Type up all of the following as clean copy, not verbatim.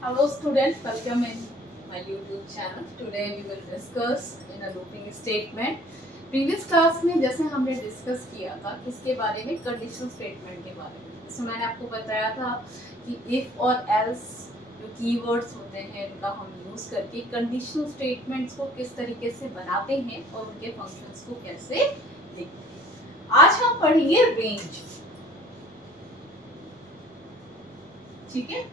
Hello students, welcome in my YouTube channel. Today we will discuss in a looping statement. Previous class में जैसे हमने discuss किया था किसके बारे में, कंडीशनल स्टेटमेंट के बारे में। इसमें मैंने आपको बताया था कि इफ और एल्स जो कीवर्ड्स होते हैं उनका हम यूज करके कंडीशनल स्टेटमेंट्स को किस तरीके से बनाते हैं और उनके फंक्शंस को कैसे लिखते हैं। आज हम पढ़ेंगे रेंज। ठीक है,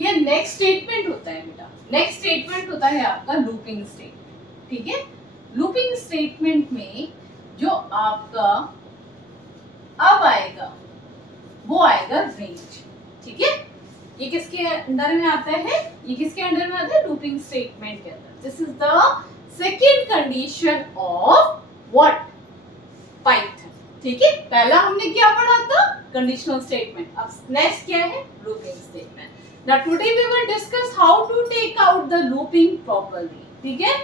ये नेक्स्ट स्टेटमेंट होता है बेटा। नेक्स्ट स्टेटमेंट होता है आपका लूपिंग स्टेटमेंट। ठीक है, लूपिंग स्टेटमेंट में जो आपका अब आएगा वो आएगा रेंज। ठीक है, ये किसके अंडर में आता है? ये किसके अंडर में आता है? लूपिंग स्टेटमेंट के अंदर। This is the second condition of what? Python. ठीक है, पहला हमने क्या पढ़ा था? Conditional statement. अब नेक्स्ट क्या है? Looping statement. Now today we will discuss how to take out the looping properly. ठीक है,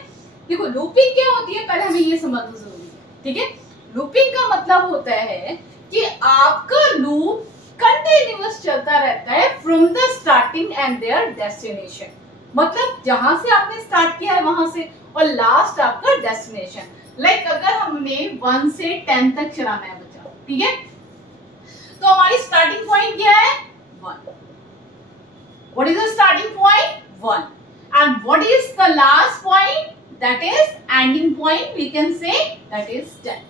देखो लूपिंग क्या होती है पहले हमें ये समझना जरूरी है। ठीक है, लूपिंग का मतलब होता है कि आपका लूप कंटिन्यूअस चलता रहता है from the starting and there destination. मतलब जहां से आपने स्टार्ट किया है वहां से और लास्ट आपका डेस्टिनेशन। लाइक अगर हमने 1 से 10 तक चलाना है बच्चा, ठीक है, तो हमारी स्टार्टिंग पॉइंट क्या है? 1। What is the starting point? 1. And what is the last point? That is ending point. We can say that is 10.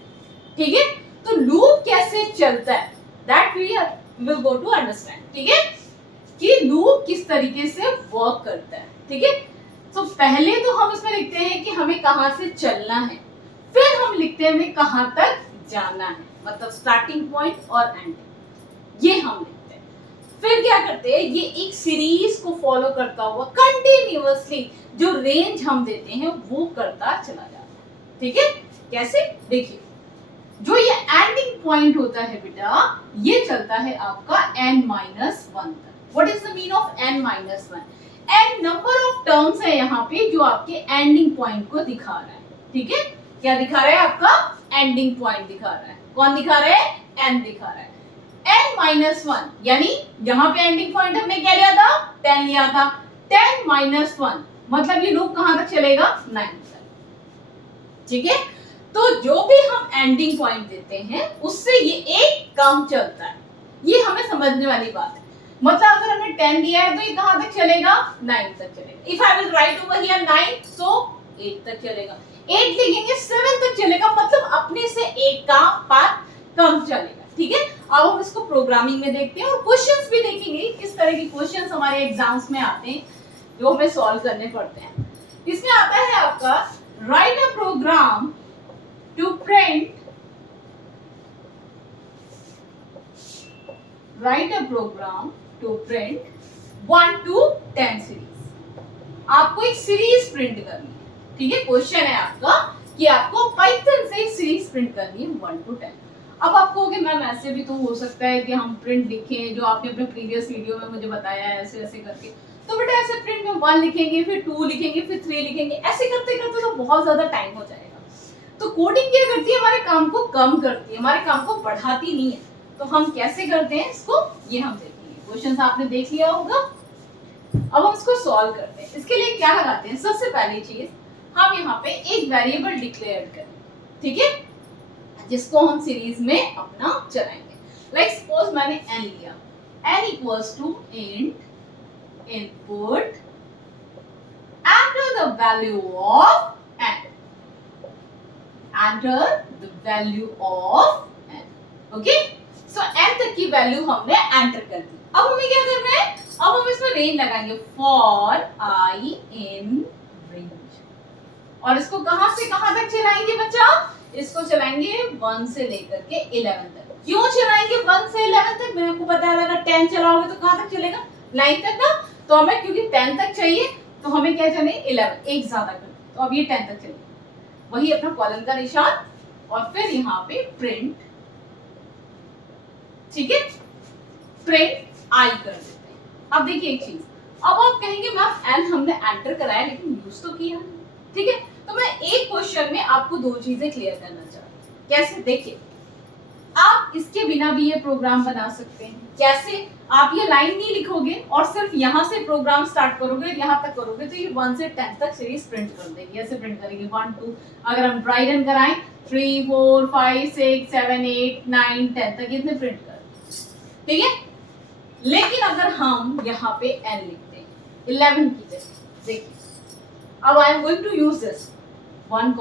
ठीक है, तो लूप कैसे चलता है? That we will go to understand. ठीक है, कि लूप किस तरीके से वर्क करता है। ठीक है, तो पहले तो हम इसमें लिखते हैं कि हमें कहां से चलना है, फिर हम लिखते हैं हमें कहां तक जाना है, मतलब स्टार्टिंग पॉइंट और एंडिंग, ये हम लिखते हैं। फिर क्या करते हैं, ये एक सीरीज को फॉलो करता हुआ कंटिन्यूअसली जो रेंज हम देते हैं वो करता चला जाता है। ठीक है, कैसे? देखिए, जो ये एंडिंग पॉइंट होता है बेटा, ये चलता है आपका n-1 तक। What is the mean of n-1? n number of terms है यहाँ पे जो आपके एंडिंग पॉइंट को दिखा रहा है। ठीक है, क्या दिखा रहा है? आपका एंडिंग पॉइंट दिखा रहा है। कौन दिखा रहा है? n दिखा रहा है। n-1 यानी यहाँ पे एंडिंग पॉइंट हमने क्या लिया था? 10 लिया था। 10-1 मतलब ये लूप कहां तक चलेगा? 9 तक। ठीक है, तो जो भी हम एंडिंग पॉइंट देते हैं उससे ये एक कम चलता है। ये हमें समझने वाली बात है। मतलब अगर हमने 10 दिया है तो ये कहां तक चलेगा? 9 तक चलेगा। If I will write over here 9, सो 8 तक चलेगा। 8 लिखेंगे 7 तक चलेगा, मतलब अपने से एक का पार्ट कम चलेगा। ठीक है, अब हम इसको प्रोग्रामिंग में देखते हैं और क्वेश्चंस भी देखेंगे किस तरह के क्वेश्चंस हमारे एग्जाम्स में आते हैं जो हमें सॉल्व करने पड़ते हैं। इसमें आता है आपका write a program to print, write a program to print 1 to 10 series. आपको एक सीरीज प्रिंट करनी है। ठीक है, क्वेश्चन है आपका कि आपको पाइथन से एक सीरीज प्रिंट करनी है 1 to 10। अब आप कहोगे मैम ऐसे भी तो हो सकता है कि हम प्रिंट लिखें जो आपने अपने प्रीवियस वीडियो में मुझे बताया है ऐसे ऐसे करके। तो बेटा ऐसे प्रिंट में 1 लिखेंगे, फिर 2 लिखेंगे, फिर 3 लिखेंगे, ऐसे करते करते तो बहुत ज्यादा टाइम हो जाएगा। तो कोडिंग क्या करती है? हमारे काम को कम करती है, हमारे काम को बढ़ाती नहीं है। तो हम कैसे करते हैं इसको, ये हम देखेंगे। क्वेश्चन आपने देख लिया होगा, अब हम इसको सॉल्व करते हैं। इसके लिए क्या लगाते हैं? सबसे पहली चीज हम यहाँ पे एक वेरिएबल डिक्लेयर करें। ठीक है, जिसको हम सीरीज में अपना चलाएंगे। लाइक सपोज मैंने n लिया, n equals to int input enter the value of n, enter the value of n। Okay, so n तक की वैल्यू हमने एंटर कर दी। अब हमें क्या करना है? अब हम इसमें रेंज लगाएंगे, फॉर i in range। और इसको कहां से कहां तक चलाएंगे बच्चा? इसको चलाएंगे 1 से लेकर के 11 तक। क्यों चलाएंगे 1 से 11 तक? मैंने आपको बताया अगर 10 चलाओगे तो कहां तक चलेगा? 9 तक ना। तो हमें क्योंकि 10 तक चाहिए तो हमें क्या चाहिए? 11, एक ज्यादा कर। तो अब ये 10 तक चलेगा। वही अपना कॉलन का निशान और फिर यहाँ पे प्रिंट। ठीक है, प्रिंट आई कर देते हैं। अब देखिए एक चीज, अब आप कहेंगे मैम एन हमने एंटर कराया लेकिन यूज तो किया। ठीक है, तो मैं एक क्वेश्चन में आपको दो चीजें क्लियर करना चाहती हूँ। कैसे? देखिए, आप इसके बिना भी ये प्रोग्राम बना सकते हैं। कैसे? आप ये लाइन नहीं लिखोगे और सिर्फ यहाँ से प्रोग्राम स्टार्ट करोगे, यहाँ तक करोगे तो ये 1 से 10 तक सीरीज प्रिंट कर देगी। ऐसे प्रिंट करेंगे 1 2, अगर हम ड्राई रन कराएं 3 4 5 6 7 8 9 10 तक इतने प्रिंट कर, ठीक है। लेकिन अगर हम यहाँ पे n लिखते हैं 11 की जगह, देखिए अब I am going to use this 1,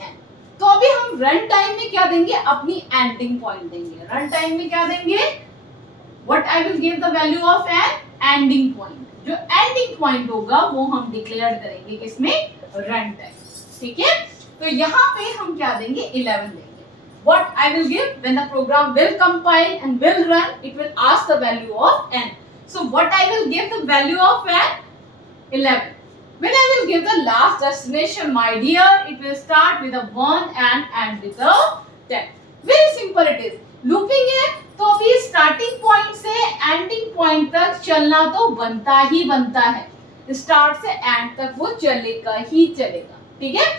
n। तो अभी हम रन टाइम में क्या देंगे? अपनी एंडिंग पॉइंट देंगे। रन टाइम में क्या देंगे? What I will give the value of an ending point. जो एंडिंग पॉइंट होगा वो हम डिक्लेयर करेंगे किसमें? रन टाइम, ठीक है। तो यहाँ पे हम क्या देंगे? 11 देंगे। What I will give when the program will compile and will run, it will ask the value of n. So what I will give the value of n? 11. When I will give the last destination, my dear, it will start with a 1 and end with a 10. Very simple it is. Looping है तो अभी starting point से ending point तक चलना तो बनता ही बनता है। Start से end तक वो चलेगा ही चलेगा, ठीक है।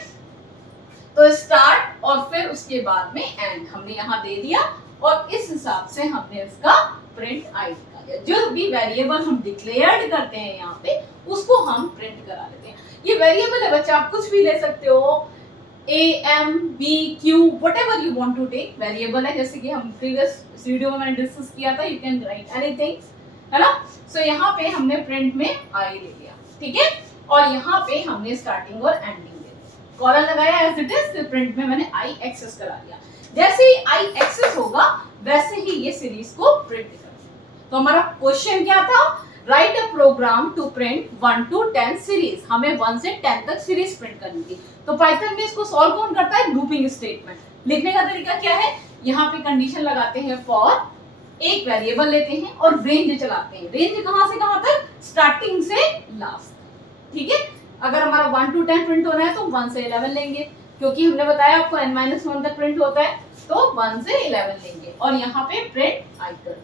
तो स्टार्ट और फिर उसके बाद में एंड हमने यहाँ दे दिया और इस हिसाब से हमने इसका प्रिंट आई निकाला। जो भी वेरिएबल हम डिक्लेयर्ड करते हैं यहाँ पे उसको हम प्रिंट करा लेते हैं। ये वेरिएबल है बच्चा, आप कुछ भी ले सकते हो, a m b q whatever you want to take variable है। जैसे कि हम प्रीवियस वीडियो में मैंने डिस्कस किया था, यू कैन राइट एनीथिंग, है ना। सो यहाँ पे हमने प्रिंट में आई ले लिया, ठीक है। और यहाँ पे हमने स्टार्टिंग और एंडिंग कॉलम लगाया एज इट इज, प्रिंट में मैंने आई एक्सेस करा दिया। जैसे ही आई एक्सेस होगा वैसे ही ये सीरीज को प्रिंट कर। तो हमारा क्वेश्चन क्या था? Write a program to print 1 to 10 series. हमें 1 से 10 तक सीरीज प्रिंट करनी थी। तो पाइथन में इसको सॉल्व कौन करता है? Looping statement. लिखने का तरीका क्या है? यहाँ पे कंडीशन लगाते हैं फॉर, एक वेरिएबल लेते हैं और रेंज चलाते हैं। रेंज कहां से कहां तक? स्टार्टिंग से लास्ट, ठीक है। अगर हमारा 1 to 10 प्रिंट होना है तो 1 से 11 लेंगे, क्योंकि हमने बताया आपको n-1 तक प्रिंट होता है, तो 1 से 11 लेंगे और यहाँ पे प्रिंट आई कर।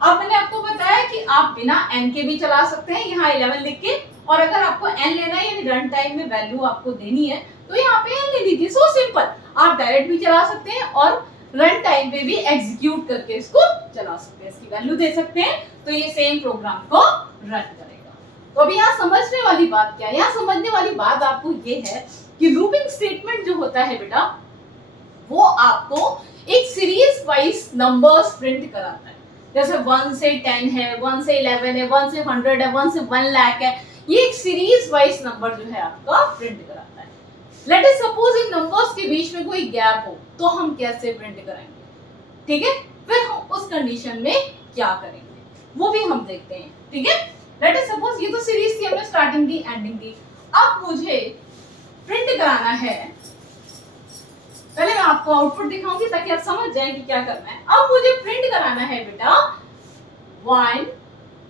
अब मैंने आपको बताया कि आप बिना n के भी चला सकते हैं, यहाँ 11 लिख के, और अगर आपको n लेना है यानी रन टाइम में वैल्यू आपको देनी है तो यहाँ पे n ले लीजिए। सो सिंपल, आप डायरेक्ट भी चला सकते हैं और रन टाइम पे भी एग्जीक्यूट करके इसको चला सकते हैं, इसकी वैल्यू दे सकते हैं, तो ये सेम प्रोग्राम को रन करेगा। तो अभी यहाँ समझने वाली बात क्या है? यहाँ समझने वाली बात आपको ये है कि लूपिंग स्टेटमेंट जो होता है बेटा, वो आपको एक सीरीज वाइज नंबर्स प्रिंट कराता है। जैसे 1 से 10 है, 1 से 11 है, 1 से 100 है, 1 से 1 लाख है। ये एक सीरीज वाइज नंबर जो है आपका प्रिंट कराता है। Let us suppose in numbers के बीच में कोई गैप हो तो हम कैसे प्रिंट कराएंगे, ठीक है। फिर हम उस कंडीशन में क्या करेंगे वो भी हम देखते हैं, ठीक है। लेट अस सपोज ये तो सीरीज थी, हमने स्टार्टिंग दी, एंडिंग दी। अब मुझे प्रिंट कराना है, पहले मैं आपको आउटपुट दिखाऊंगी ताकि आप समझ जाएं कि क्या करना है। अब मुझे प्रिंट कराना है बेटा 1,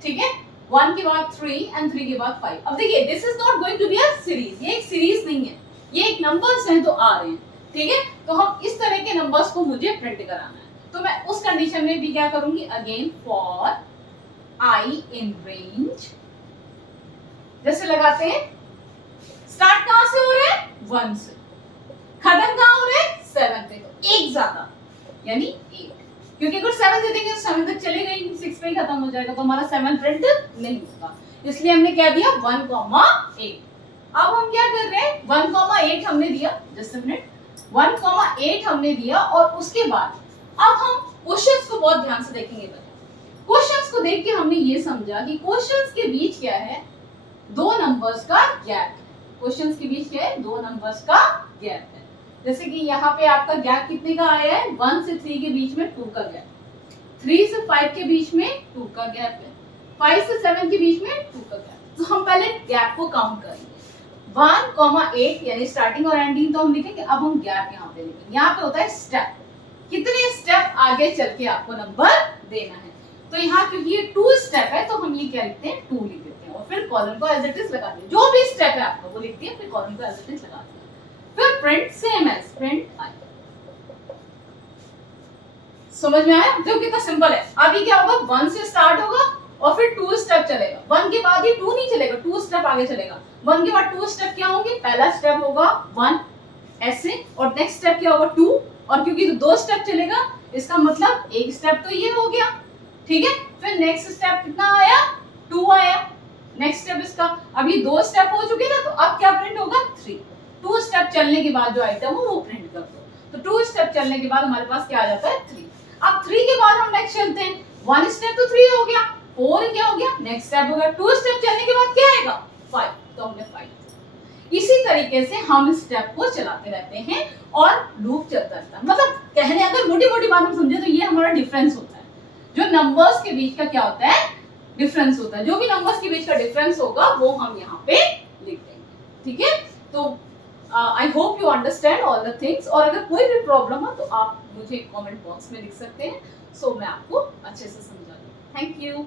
ठीक है, 1 के बाद 3 एंड 3 के बाद 5। अब देखिए this is not going to be a series, ये एक सीरीज नहीं है, ये एक नंबर्स हैं तो आ रहे हैं, ठीक है। तो हम इस तरह के नंबर्स को मुझे प्रिंट कराना है, तो मैं उस कंडीशन में भी क्या करूंगी? Again for I in range, जैसे लगाते हैं, स्टार्ट कहां से हो रहे हैं? 1 से, खत्म कहां हो रहे हैं? 7 पे, तो एक ज्यादा यानी 8, क्योंकि अगर 7 दे देंगे तो 7 तक चलेगा ही, 6 पे ही खत्म हो जाएगा, तो हमारा 7 प्रिंट नहीं होगा। इसलिए हमने क्या दिया? 1,8। अब हम क्या कर रहे हैं? 1,8 हमने दिया, जस्ट अ मिनट, 1,8 हमने दिया और उसके बाद अब हम क्वेश्चंस को बहुत ध्यान से देखेंगे। क्वेश्चंस को देख के हमने ये समझा कि क्वेश्चंस के बीच क्या है? 2 नंबर्स का गैप। क्वेश्चंस के बीच क्या है? 2 नंबर्स का गैप है। जैसे कि यहाँ पे आपका गैप कितने का आया है? 1 से 3 के बीच में 2 का गैप, 3 से 5 के बीच में 2 का गैप है, 5 से 7 के बीच में 2 का गैप। तो हम पहले गैप को काउंट करेंगे। 1,8 यानी स्टार्टिंग और एंडिंग तो हम लिखेंगे। अब हम गैप यहाँ पे लिखेंगे। यहाँ पे होता है स्टेप, कितने स्टेप आगे चल के आपको नंबर देना है। तो यहाँ क्योंकि ये 2 स्टेप है तो हम ये क्या लिखते हैं? 2 लिख देते हैं और फिर कॉलम को एज इट इज लगा देते हैं। जो भी स्टेप है आपका वो लिख दिया, फिर कॉलम को एज इट इज लगा दिया, फिर print same as print I. समझ में आया? देखो कितना सिंपल है। अब ये क्या होगा? 1 से स्टार्ट होगा और फिर 2 स्टेप चलेगा। 1 के बाद ये 2 नहीं चलेगा, 2 स्टेप आगे चलेगा। 1 के बाद 2 स्टेप क्या होंगे? पहला स्टेप होगा 1 ऐसे, और नेक्स्ट स्टेप क्या होगा? 2, और क्योंकि 2 स्टेप चलेगा इसका मतलब एक स्टेप तो ये हो गया, ठीक है। फिर नेक्स्ट स्टेप कितना आया, 2 आया। नेक्स्ट स्टेप इसका, अब ये 2 स्टेप हो चुके ना, तो अब क्या प्रिंट होगा, 3। 2 स्टेप चलने के बाद जो आइटम हो वो प्रिंट कर दो, तो 2 स्टेप चलने के बाद हमारे पास क्या आ जाता है, 3। अब 3 के बाद हम नेक्स्ट चलते हैं, 1 स्टेप तो 3 हो गया, 4 क्या हो गया, नेक्स्ट स्टेप हो गया, 2 स्टेप चलने के बाद क्या आएगा, 5, तो हमने 5। इसी तरीके से हम स्टेप को चलाते रहते हैं और लूप चलता रहता है। मतलब कहने, अगर मोटी मोटी बात हम समझे तो ये हमारा डिफरेंस होता है, जो नंबर्स के बीच का क्या होता है, डिफरेंस होता है। जो भी नंबर्स के बीच का डिफरेंस होगा वो हम यहाँ पे लिख देंगे, ठीक है। तो I hope you understand all the things, और अगर कोई भी प्रॉब्लम हो तो आप मुझे कमेंट बॉक्स में लिख सकते हैं, सो मैं आपको अच्छे से समझा दूँ। Thank you.